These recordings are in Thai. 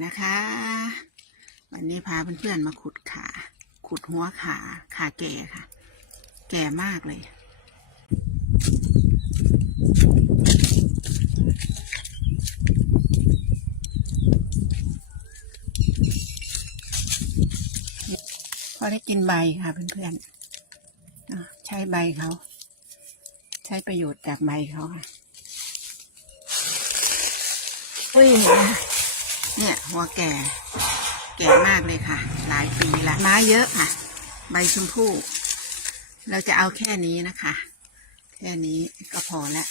นะคะ วันนี้พาเพื่อนๆมาขุดขา ขุดหัวขา ขาแก่ค่ะ แก่มากเลย พอได้กินใบค่ะเพื่อนๆใช้ใบเขา ใช้ประโยชน์จากใบเขาค่ะอุ้ย เนี่ยหัวแก่ แก่มากเลยค่ะ หลายปีละไม้เยอะค่ะ ใบชมพู่ เราจะเอาแค่นี้นะคะ แค่นี้ก็พอแล้ว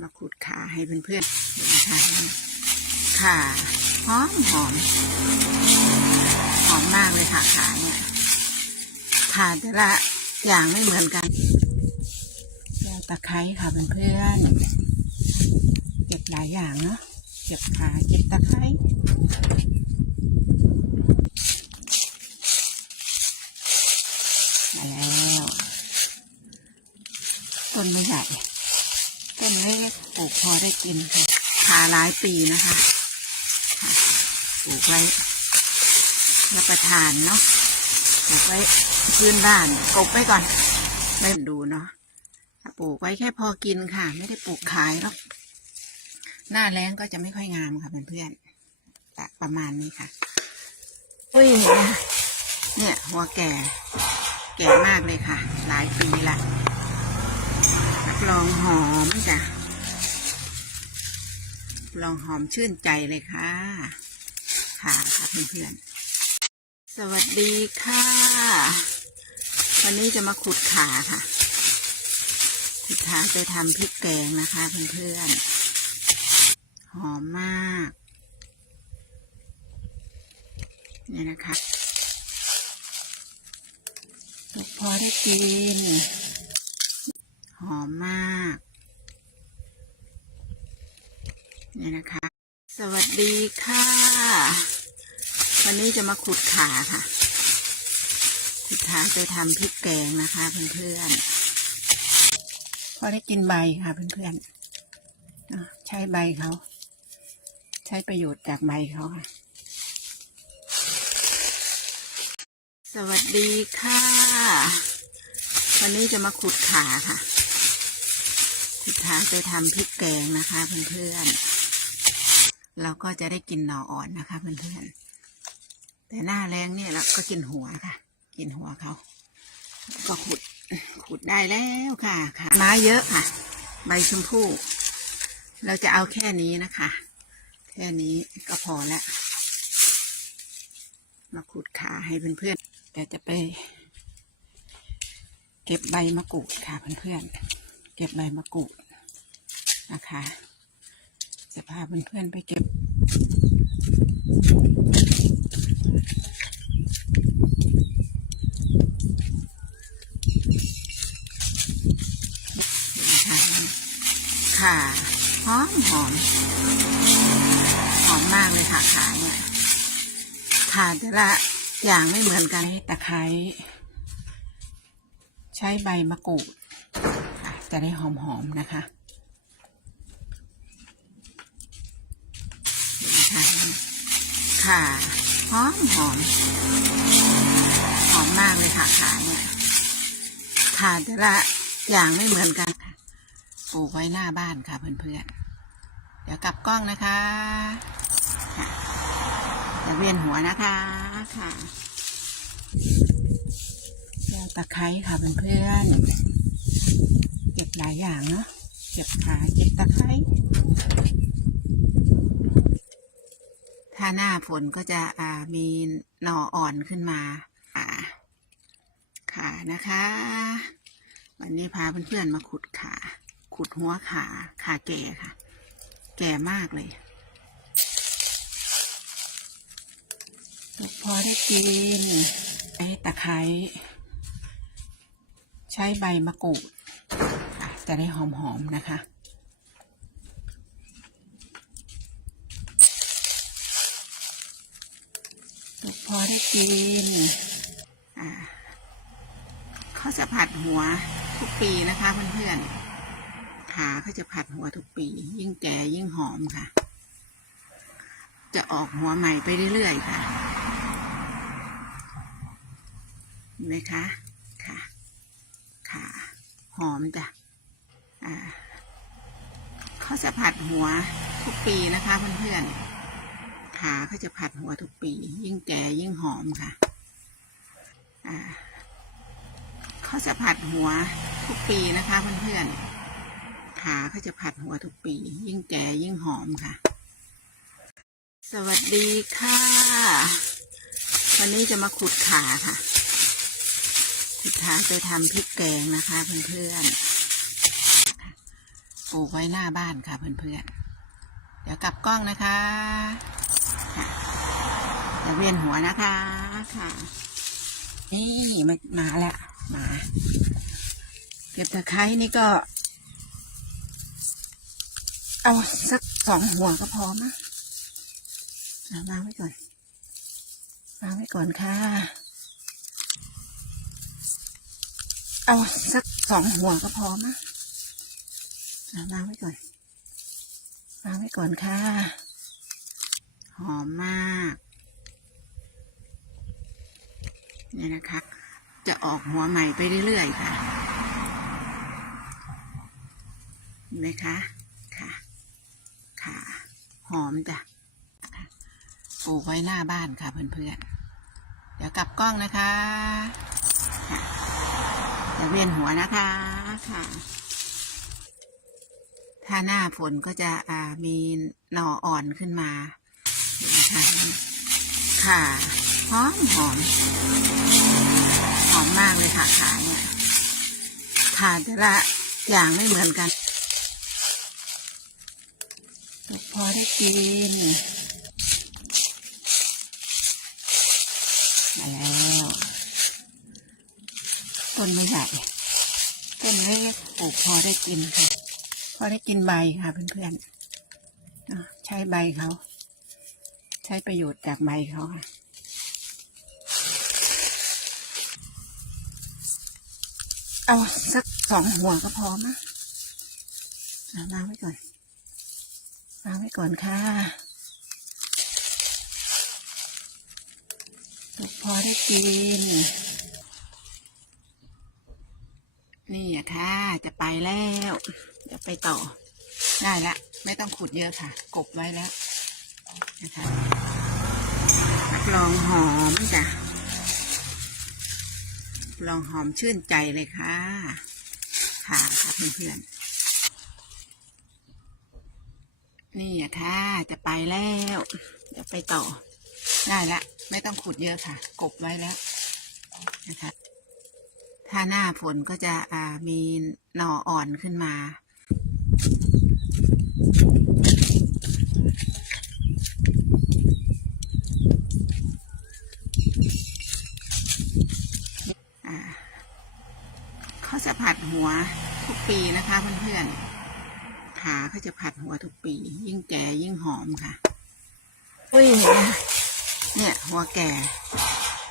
มาขุดขาให้เพื่อนๆดูนะคะขาหอมหอมหอมมากเลยค่ะขาเนี่ยขาแต่ละอย่างไม่เหมือนกันตะไคร้ค่ะเพื่อนๆเก็บหลายอย่างเนาะ เก็บขาเก็บตะไคร้มาแล้วต้นไม่ใหญ่ต้นเล็กปลูกพอได้กินค่ะขาหลายปีนะคะปลูกไว้รับประทานเนาะปลูกไว้พื้นบ้านกบไว้ก่อนไม่ดูเนาะปลูกไว้แค่พอกินค่ะ ไม่ได้ปลูกขายหรอก หน้าแล้งก็จะไม่ค่อยงามค่ะเพื่อนๆแต่ประมาณนี้ค่ะอุ้ยเนี่ยหัวแก่ แก่มากเลยค่ะ หลายปีละรับรองหอมจ้ะรับรองหอมชื่นใจเลยค่ะ ค่ะค่ะเพื่อนๆ สวัสดีค่ะ วันนี้จะมาขุดขาค่ะ ขุดขาไปทำพริกแกงนะคะเพื่อนๆ หอมมาก เนี่ยนะคะตกพอได้กิน หอมมาก เนี่ยนะคะ สวัสดีค่ะ วันนี้จะมาขุดขาค่ะ ขุดขาไปทำพริกแกงนะคะเพื่อนๆพอได้กินใบค่ะเพื่อนๆเนอะใช้ใบเขา ใช้ประโยชน์จากใบเขาค่ะ สวัสดีค่ะ วันนี้จะมาขุดขาค่ะ ขุดขาไปทำพริกแกงนะคะเพื่อนๆ เราก็จะได้กินหน่ออ่อนนะคะเพื่อนๆ แต่หน้าแรงเนี่ยเราก็กินหัวค่ะ กินหัวเขา ก็ขุด ขุดได้แล้วค่ะ ค่ะไม้เยอะค่ะ ใบชมพู่เราจะเอาแค่นี้นะคะ แค่นี้ก็พอแล้วมาขุดขาให้เพื่อนๆแต่จะไป เก็บใบมะกรูดค่ะเพื่อนๆเก็บใบมะกรูดนะคะจะพาเพื่อนๆไปเก็บค่ะหอมหอม หอมมากเลยค่ะขาเนี่ยขาแต่ละอย่างไม่เหมือนกันให้ตะไคร้ใช้ใบมะกรูดจะได้หอมหอมๆนะคะนี่นะคะค่ะหอมหอมหอมมากเลยค่ะขาเนี่ยขาแต่ละอย่างไม่เหมือนกันค่ะปลูกไว้หน้าบ้านค่ะเพื่อนๆ เดี๋ยวกลับกล้องนะคะค่ะอย่าเวียนหัวนะคะค่ะแก้วตะไคร้ค่ะเพื่อนๆเก็บหลายอย่างเนาะเก็บขาเก็บตะไคร้ถ้าหน้าฝนก็จะอ่ามีหน่ออ่อนขึ้นมาอ่าขานะคะ วันนี้พาเพื่อนๆมาขุดขา ขุดหัวขาขาแก่ค่ะ แก่มากเลยตกพอได้กินใช้ตะไคร้ใช้ใบมะกรูดจะได้หอมๆนะคะตกพอได้กินอ่าเขาจะผัดหัวทุกปีนะคะเพื่อนๆ ขาเขาจะผัดหัวทุกปี ยิ่งแก่ยิ่งหอมค่ะ จะออกหัวใหม่ไปเรื่อยๆค่ะเห็นไหมคะค่ะค่ะหอมจ้ะอ่าเขาจะผัดหัวทุกปีนะคะเพื่อนๆขาเขาจะผัดหัวทุกปี ยิ่งแก่ยิ่งหอมค่ะอ่าเขาจะผัดหัวทุกปีนะคะเพื่อนๆ ขาเขาจะผัดหัวทุกปี ยิ่งแก่ยิ่งหอมค่ะ สวัสดีค่ะ วันนี้จะมาขุดขาค่ะ ขุดขาไปทำพริกแกงนะคะเพื่อนๆปลูกไว้หน้าบ้านค่ะเพื่อนๆ เดี๋ยวกลับกล้องนะคะค่ะจะเวียนหัวนะคะค่ะ นี่มามาแล้วมาเก็บตะไคร้นี่ก็ เอาสักสองหัวก็พอมั้งเอาวางไว้ก่อนวางไว้ก่อนค่ะ เอาสักสองหัวก็พอมั้งเอาวางไว้ก่อนวางไว้ก่อนค่ะ หอมมากเนี่ยนะคะ จะออกหัวใหม่ไปเรื่อยๆค่ะเห็นไหมคะ หอมจ้ะปลูกไว้หน้าบ้านค่ะเพื่อนๆ เดี๋ยวกลับกล้องนะคะค่ะจะเวียนหัวนะคะค่ะ ถ้าหน้าฝนก็จะอ่ามีหน่ออ่อนขึ้นมานไหมคะค่ะหอมหอมหอมมากเลยค่ะขาเนี่ยขาแต่ละอย่างไม่เหมือนกัน ตกพอได้กิน มาแล้ว ต้นไม่ใหญ่ ต้นเล็กปลูกพอได้กินค่ะ พอได้กินใบค่ะเพื่อนๆใช้ใบเขา ใช้ประโยชน์จากใบเขาค่ะเอาสักสองหัวก็พอมั้งเอาวางไว้ก่อน วางไว้ก่อนค่ะตกพอได้กิน นี่อะค่ะ จะไปแล้ว เดี๋ยวไปต่อ ได้ละไม่ต้องขุดเยอะค่ะ กบไว้แล้วนะคะรับรองหอมจ้ะลองหอมชื่นใจเลยค่ะ ค่ะค่ะเพื่อนๆ นี่อะค่ะ จะไปแล้ว เดี๋ยวไปต่อ ได้ละ ไม่ต้องขุดเยอะค่ะ กบไว้แล้วนะคะ ถ้าหน้าฝนก็จะอ่ามีหน่ออ่อนขึ้นมา เขาจะผัดหัวทุกปีนะคะเพื่อนๆาเขาจะผัดหัวทุกปี ยิ่งแก่ยิ่งหอมค่ะอุ้ยเนี่ย หัวแก่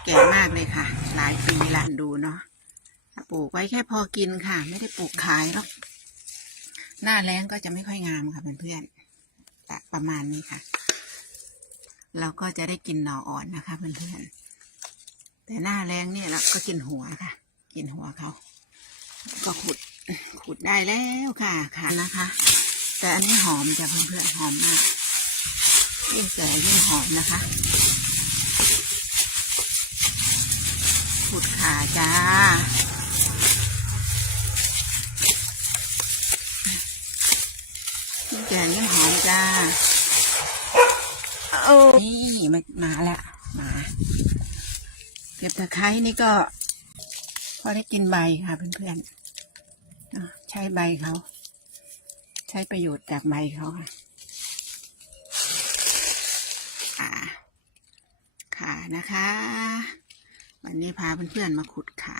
แก่มากเลยค่ะ หลายปีละดูเนาะปลูกไว้แค่พอกินค่ะ ไม่ได้ปลูกขายหรอกหน้าแรงก็จะไม่ค่อยงามค่ะเพื่อนๆแต่ประมาณนี้ค่ะ เราก็จะได้กินหน่ออ่อนนะคะเพื่อนๆแต่หน้าแรงเนี่ยเราก็กินหัวค่ะ กินหัวเขาก็ขุดขุดได้แล้วค่ะค่ะนะคะ แต่อันนี้หอมจ้ะเพื่อนๆหอมมากยิ่งแก่ยิ่งหอมนะคะขุดขาจ้ายิ่งแก่ยิ่งหอมจ้าโอ้นี่มามาแล้วมาเก็บตะไคร้นี่ก็ พอได้กินใบค่ะเพื่อนๆใช้ใบเขา ช้ประโยชน์จากใบเขาค่ะขาขานะคะ วันนี้พาเพื่อนๆมาขุดขา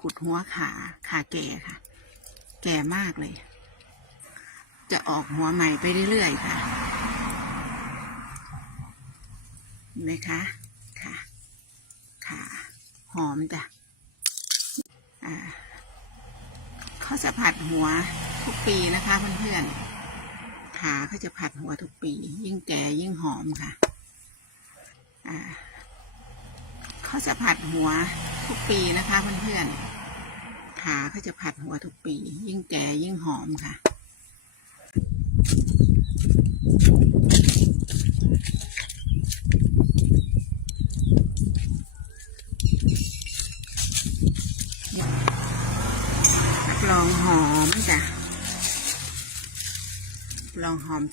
ขุดหัวขา ขาแก่ค่ะ แก่มากเลย จะออกหัวใหม่ไปเรื่อยๆค่ะเห็นไหมคะค่ะค่ะหอมจ้ะอ่าเขาจะผัดหัว ทุกปีนะคะเพื่อนๆขาเขาจะผัดหัวทุกปี ยิ่งแก่ยิ่งหอมค่ะ อ่าเขาจะผัดหัวทุกปีนะคะเพื่อนๆขาเขาจะผัดหัวทุกปี ยิ่งแก่ยิ่งหอมค่ะ รับร